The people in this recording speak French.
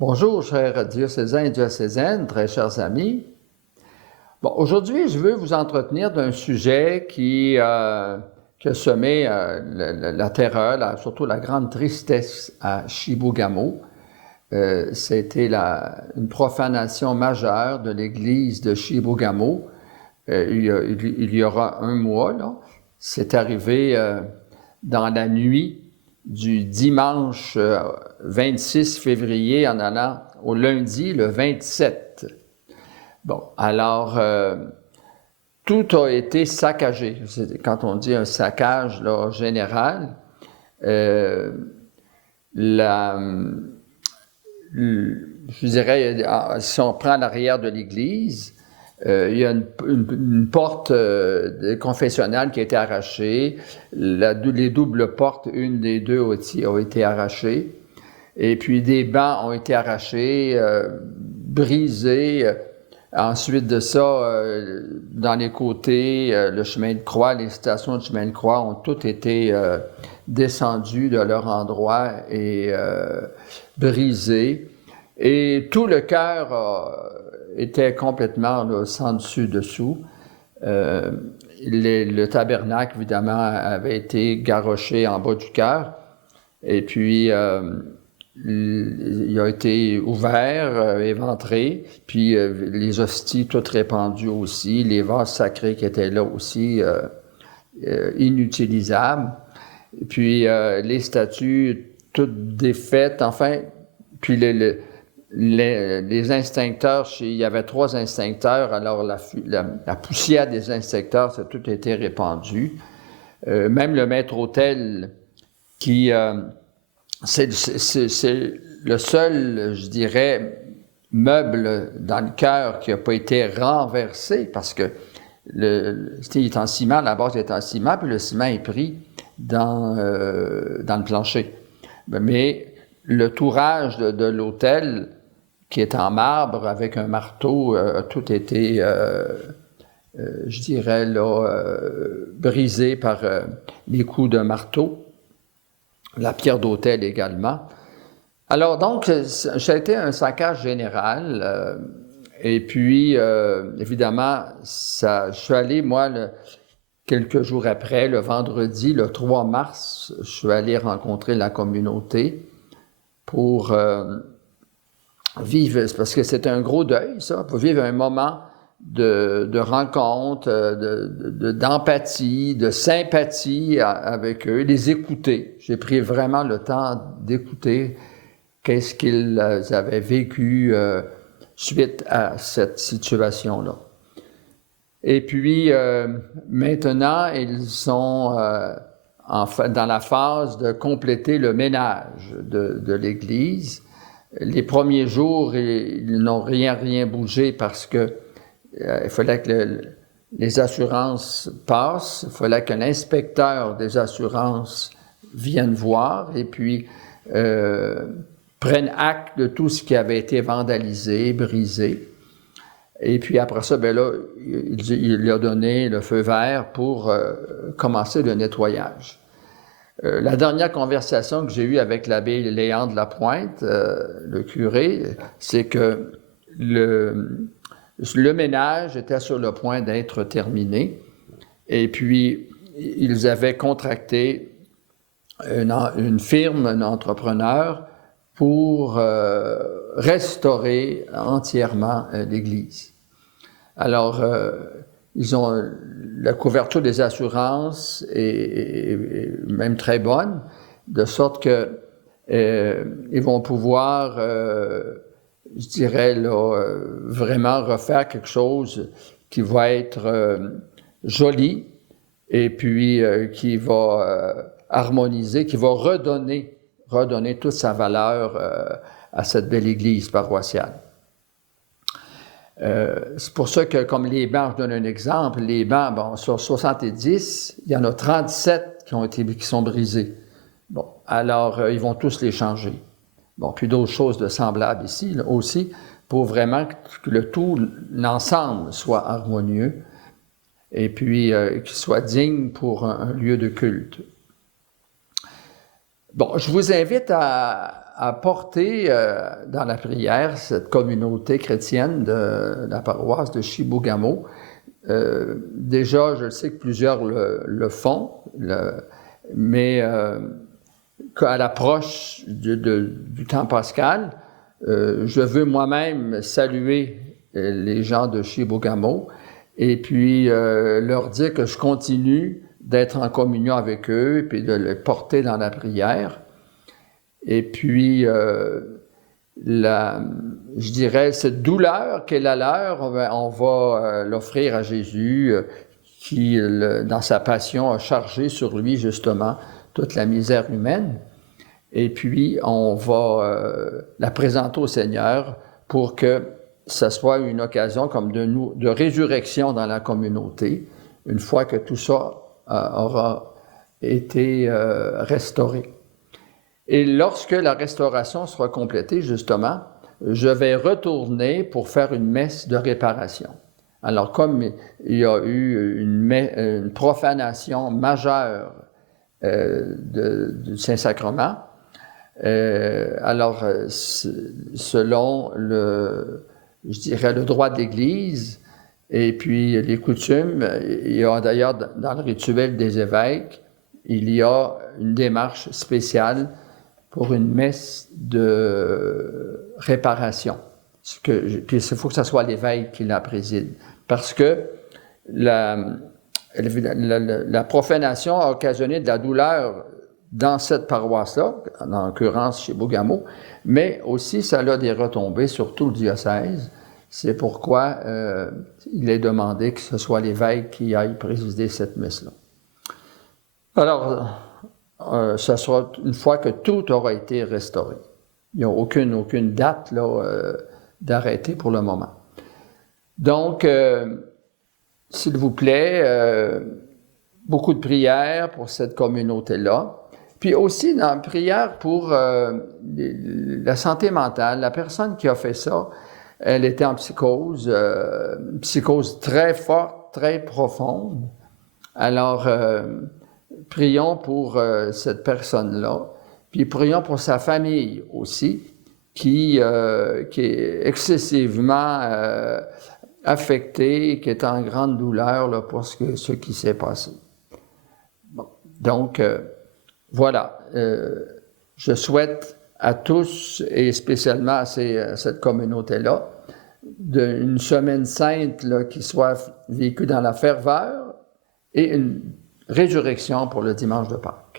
Bonjour, chers diocésains et diocésaines, très chers amis. Bon, aujourd'hui, je veux vous entretenir d'un sujet qui a semé la terreur, surtout la grande tristesse à Chibougamau. C'était une profanation majeure de l'église de Chibougamau. Il y aura un mois, là. C'est arrivé dans la nuit du dimanche 26 février en allant au lundi le 27. Bon, alors, tout a été saccagé. Quand on dit un saccage là, général, je dirais, si on prend l'arrière de l'église, il y a une porte confessionnelle qui a été arrachée. Les doubles portes, une des deux ont été arrachées. Et puis des bancs ont été arrachés, brisés. Ensuite de ça, dans les côtés, le chemin de croix, les stations de chemin de croix ont toutes été descendues de leur endroit et brisées. Et tout le chœur était complètement là, sans dessus-dessous. Le tabernacle, évidemment, avait été garroché en bas du chœur. Et puis, il a été ouvert, éventré, puis les hosties toutes répandues aussi, les vases sacrés qui étaient là aussi inutilisables. Et puis, les statues toutes défaites, enfin, puis les instincteurs, il y avait 3 instincteurs, alors la poussière des instincteurs, ça a tout été répandu. Même le maître-autel qui... c'est le seul, je dirais, meuble dans le chœur qui n'a pas été renversé parce que il est en ciment, la base est en ciment, puis le ciment est pris dans le plancher. Mais le tourage de l'autel, qui est en marbre avec un marteau, a tout été, je dirais, là, brisé par les coups d'un marteau. La pierre d'autel également. Alors donc, ça a été un saccage général. Et puis, évidemment, je suis allé, moi, quelques jours après, le vendredi, le 3 mars, je suis allé rencontrer la communauté pour vivre, parce que c'est un gros deuil, ça, pour vivre un moment de rencontre, d'empathie, de sympathie avec eux, les écouter. J'ai pris vraiment le temps d'écouter qu'est-ce qu'ils avaient vécu suite à cette situation-là. Et puis, maintenant, ils sont dans la phase de compléter le ménage de l'Église. Les premiers jours, ils n'ont rien bougé parce que il fallait que les assurances passent, il fallait qu'un inspecteur des assurances vienne voir et puis prenne acte de tout ce qui avait été vandalisé, brisé. Et puis après ça, ben là, il a donné le feu vert pour commencer le nettoyage. La dernière conversation que j'ai eue avec l'abbé Léandre Lapointe, le curé, c'est que le ménage était sur le point d'être terminé et puis ils avaient contracté une firme, un entrepreneur pour restaurer entièrement l'Église. Alors, ils ont la couverture des assurances est même très bonne, de sorte que ils vont pouvoir je dirais, là, vraiment refaire quelque chose qui va être joli et puis qui va harmoniser, qui va redonner toute sa valeur à cette belle église paroissiale. C'est pour ça que, comme les bancs, je donne un exemple, les bancs, bon, sur 70, il y en a 37 qui sont brisés. Bon, alors, ils vont tous les changer. Bon, puis d'autres choses de semblables ici là, aussi, pour vraiment que l'ensemble soit harmonieux et puis qu'il soit digne pour un lieu de culte. Bon, je vous invite à à porter dans la prière cette communauté chrétienne de la paroisse de Chibougamau. Déjà, je sais que plusieurs le font, mais qu'à l'approche du temps pascal, je veux moi-même saluer les gens de Chibougamau et puis leur dire que je continue d'être en communion avec eux et puis de les porter dans la prière. Et puis, je dirais, cette douleur qu'est la leur, on va l'offrir à Jésus qui, dans sa passion, a chargé sur lui justement toute la misère humaine. Et puis, on va la présenter au Seigneur pour que ce soit une occasion comme de résurrection dans la communauté, une fois que tout ça aura été restauré. Et lorsque la restauration sera complétée, justement, je vais retourner pour faire une messe de réparation. Alors, comme il y a eu une profanation majeure du Saint-Sacrement, alors, selon je dirais, le droit de l'Église et puis les coutumes, il y a d'ailleurs dans le rituel des évêques, il y a une démarche spéciale pour une messe de réparation. Puis il faut que ce soit l'évêque qui la préside, parce que la profanation a occasionné de la douleur dans cette paroisse-là, en l'occurrence chez Chibougamau, mais aussi ça a des retombées sur tout le diocèse. C'est pourquoi il est demandé que ce soit l'évêque qui aille présider cette messe-là. Alors, ça sera une fois que tout aura été restauré. Il n'y a aucune date là, d'arrêter pour le moment. Donc, s'il vous plaît, beaucoup de prières pour cette communauté-là. Puis aussi, dans la prière pour la santé mentale, la personne qui a fait ça, elle était en psychose, une psychose très forte, très profonde. Alors, prions pour cette personne-là, puis prions pour sa famille aussi, qui est excessivement affectée, qui est en grande douleur là, pour ce qui s'est passé. Bon. Donc, voilà. Je souhaite à tous, et spécialement à cette communauté-là, une semaine sainte là, qui soit vécue dans la ferveur et une résurrection pour le dimanche de Pâques.